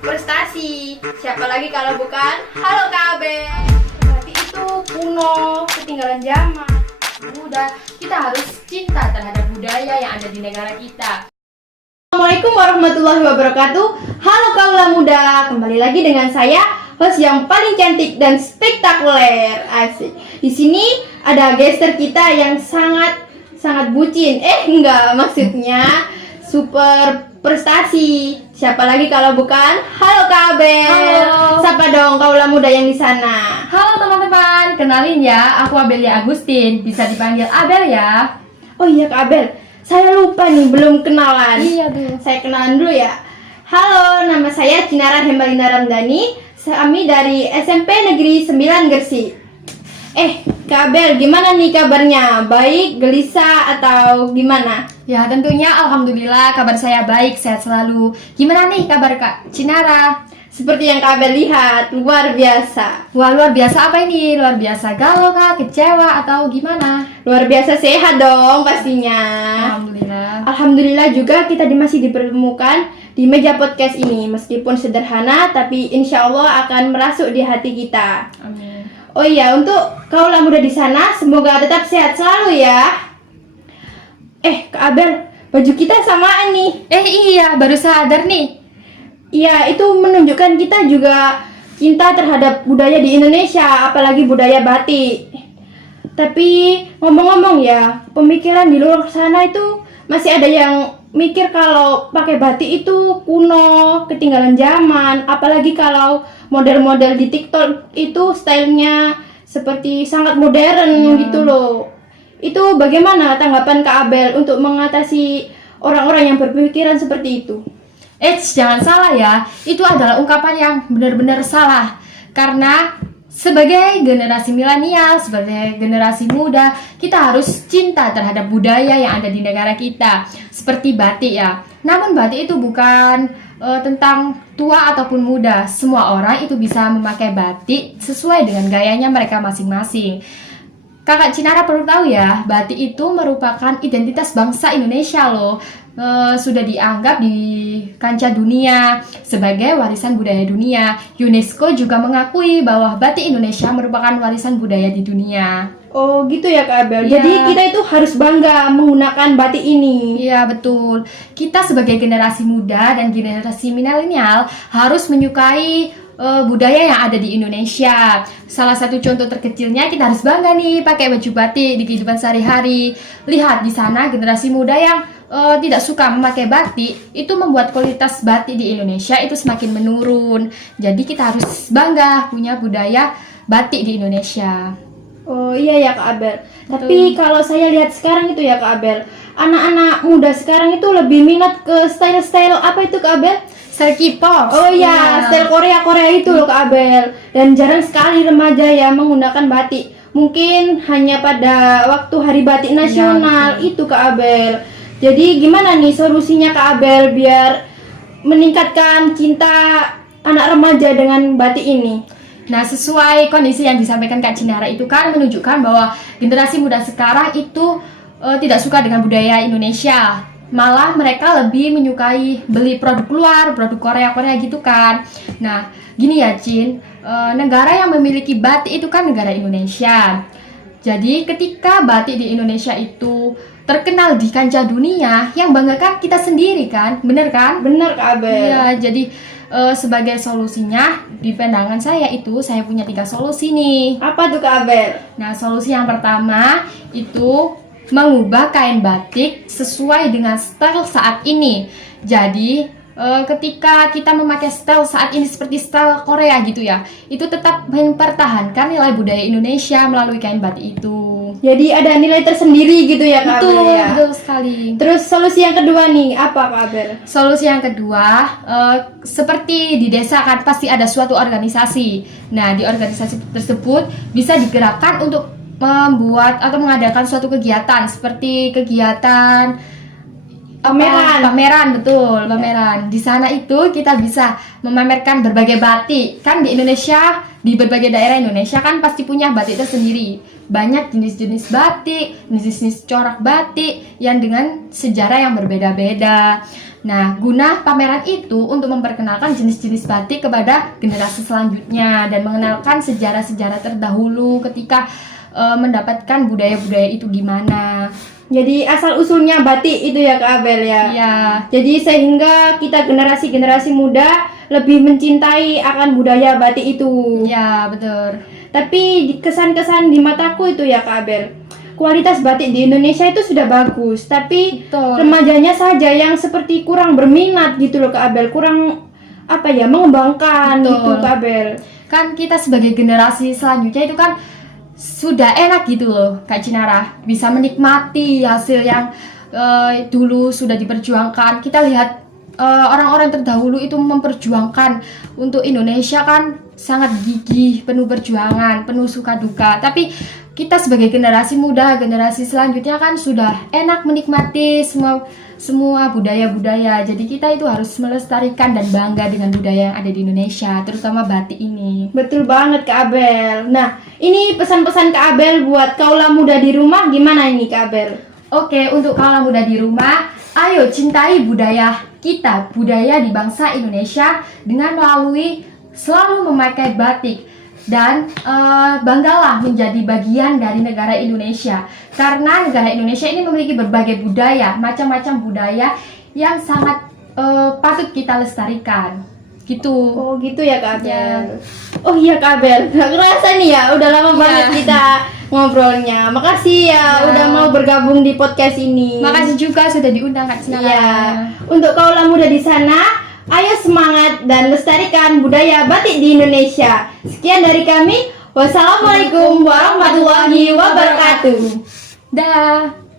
prestasi. Siapa lagi kalau bukan Halo KB. Berarti itu kuno, ketinggalan zaman. Udah, kita harus cinta terhadap budaya yang ada di negara kita. Assalamualaikum warahmatullahi wabarakatuh. Halo kaula muda, kembali lagi dengan saya, host yang paling cantik dan spektakuler. Asik. Di sini ada gester kita yang sangat bucin. Enggak, maksudnya super prestasi. Siapa lagi kalau bukan Halo Kak Abel. Halo. Sapa dong kaula muda yang di sana. Halo teman-teman, kenalin ya, aku Abelia Agustin, bisa dipanggil Abel ya. Oh iya Kak Abel, saya lupa nih belum kenalan. Iya tuh. Saya kenalan dulu ya. Halo, nama saya Cinara Hembalina Ramdhani. Kami dari SMP Negeri 9 Gresik. Kak Abel, gimana nih kabarnya? Baik, gelisah, atau gimana? Ya tentunya alhamdulillah kabar saya baik, sehat selalu. Gimana nih kabar Kak Cinara? Seperti yang Kak Abel lihat, luar biasa. Wah, luar biasa apa ini? Luar biasa galau kah? Kecewa atau gimana? Luar biasa sehat dong pastinya. Alhamdulillah. Alhamdulillah juga kita masih dipertemukan di meja podcast ini. Meskipun sederhana, tapi insya Allah akan merasuk di hati kita. Amin. Oh iya, untuk kaula muda di sana, semoga tetap sehat selalu ya. Kak Abel, baju kita samaan nih. Iya, baru sadar nih. Iya, itu menunjukkan kita juga cinta terhadap budaya di Indonesia, apalagi budaya batik. Tapi ngomong-ngomong ya, pemikiran di luar sana itu masih ada yang mikir kalau pakai batik itu kuno, ketinggalan zaman, apalagi kalau model-model di TikTok itu stylenya seperti sangat modern gitu loh. Itu bagaimana tanggapan Kak Abel untuk mengatasi orang-orang yang berpikiran seperti itu? Jangan salah ya, itu adalah ungkapan yang benar-benar salah. Karena sebagai generasi milenial, sebagai generasi muda, kita harus cinta terhadap budaya yang ada di negara kita. Seperti batik ya. Namun batik itu bukan tentang tua ataupun muda. Semua orang itu bisa memakai batik sesuai dengan gayanya mereka masing-masing. Kakak Cinara perlu tahu ya, batik itu merupakan identitas bangsa Indonesia loh. Sudah dianggap di kancah dunia sebagai warisan budaya dunia. UNESCO juga mengakui bahwa batik Indonesia merupakan warisan budaya di dunia. Oh gitu ya Kak Abel. Iya. Jadi kita itu harus bangga menggunakan batik ini. Iya betul. Kita sebagai generasi muda dan generasi milenial harus menyukai budaya yang ada di Indonesia. Salah satu contoh terkecilnya, kita harus bangga nih pakai baju batik di kehidupan sehari-hari. Lihat di sana generasi muda yang tidak suka memakai batik, itu membuat kualitas batik di Indonesia itu semakin menurun. Jadi kita harus bangga punya budaya batik di Indonesia. Oh iya ya Kak Abel. Tapi kalau saya lihat sekarang itu ya Kak Abel, anak-anak muda sekarang itu lebih minat ke style-style apa itu Kak Abel? Style K-pop. Oh iya, style Korea itu loh Kak Abel. Dan jarang sekali remaja ya menggunakan batik. Mungkin hanya pada waktu Hari Batik Nasional itu Kak Abel. Jadi gimana nih solusinya Kak Abel biar meningkatkan cinta anak remaja dengan batik ini? Nah, sesuai kondisi yang disampaikan Kak Cinara itu kan menunjukkan bahwa generasi muda sekarang itu tidak suka dengan budaya Indonesia. Malah mereka lebih menyukai beli produk luar, produk Korea gitu kan. Nah, gini ya Cin, negara yang memiliki batik itu kan negara Indonesia. Jadi ketika batik di Indonesia itu terkenal di kancah dunia, yang banggakan kita sendiri kan, bener kan? Bener Kak Abel. Iya, jadi sebagai solusinya di pandangan saya itu saya punya 3 solusi nih. Apa tuh Kak Abel? Nah, solusi yang pertama itu mengubah kain batik sesuai dengan style saat ini. Jadi ketika kita memakai style saat ini seperti style Korea gitu ya, itu tetap mempertahankan nilai budaya Indonesia melalui kain batik itu. Jadi ada nilai tersendiri gitu ya Kak Abel ya? Betul sekali. Terus solusi yang kedua nih, apa Kak Abel? Solusi yang kedua, seperti di desa kan pasti ada suatu organisasi. Nah, di organisasi tersebut bisa digerakkan untuk membuat atau mengadakan suatu kegiatan seperti kegiatan pameran, betul, pameran. Di sana itu kita bisa memamerkan berbagai batik. Kan di Indonesia, di berbagai daerah Indonesia kan pasti punya batik tersendiri. Banyak jenis-jenis batik, jenis-jenis corak batik yang dengan sejarah yang berbeda-beda. Nah, guna pameran itu untuk memperkenalkan jenis-jenis batik kepada generasi selanjutnya dan mengenalkan sejarah-sejarah terdahulu ketika mendapatkan budaya-budaya itu gimana. Jadi asal usulnya batik itu ya Kak Abel ya. Ya, Jadi sehingga kita generasi muda lebih mencintai akan budaya batik itu. ya betul. Tapi kesan-kesan di mataku itu ya Kak Abel, kualitas batik di Indonesia itu sudah bagus, tapi Betul. remajanya saja yang seperti kurang berminat gitu loh Kak Abel, kurang mengembangkan Betul. gitu Kak Abel. Kan kita sebagai generasi selanjutnya itu kan sudah enak gitu loh Kak Cinara, bisa menikmati hasil yang dulu sudah diperjuangkan. Kita lihat orang-orang terdahulu itu memperjuangkan untuk Indonesia kan sangat gigih, penuh perjuangan, penuh suka duka. Tapi kita sebagai generasi muda, generasi selanjutnya kan sudah enak menikmati semua budaya-budaya. Jadi kita itu harus melestarikan dan bangga dengan budaya yang ada di Indonesia, terutama batik ini. Betul banget Kak Abel. Nah, ini pesan-pesan Kak Abel buat kaula muda di rumah gimana ini Kak Abel? Oke, untuk kaula muda di rumah, ayo cintai budaya kita, budaya di bangsa Indonesia dengan melalui selalu memakai batik. Dan banggalah menjadi bagian dari negara Indonesia, karena negara Indonesia ini memiliki berbagai budaya, macam-macam budaya yang sangat patut kita lestarikan gitu. Oh gitu ya Kak Abel. Ya. Oh iya Kak Abel, gak kerasa nih ya, udah lama banget kita ngobrolnya. Makasih ya udah mau bergabung di podcast ini. Makasih juga sudah diundang Kak Cinara. Iya. Untuk kaula muda di sana, ayo semangat dan lestarikan budaya batik di Indonesia. Sekian dari kami. Wassalamualaikum warahmatullahi wabarakatuh. Dah.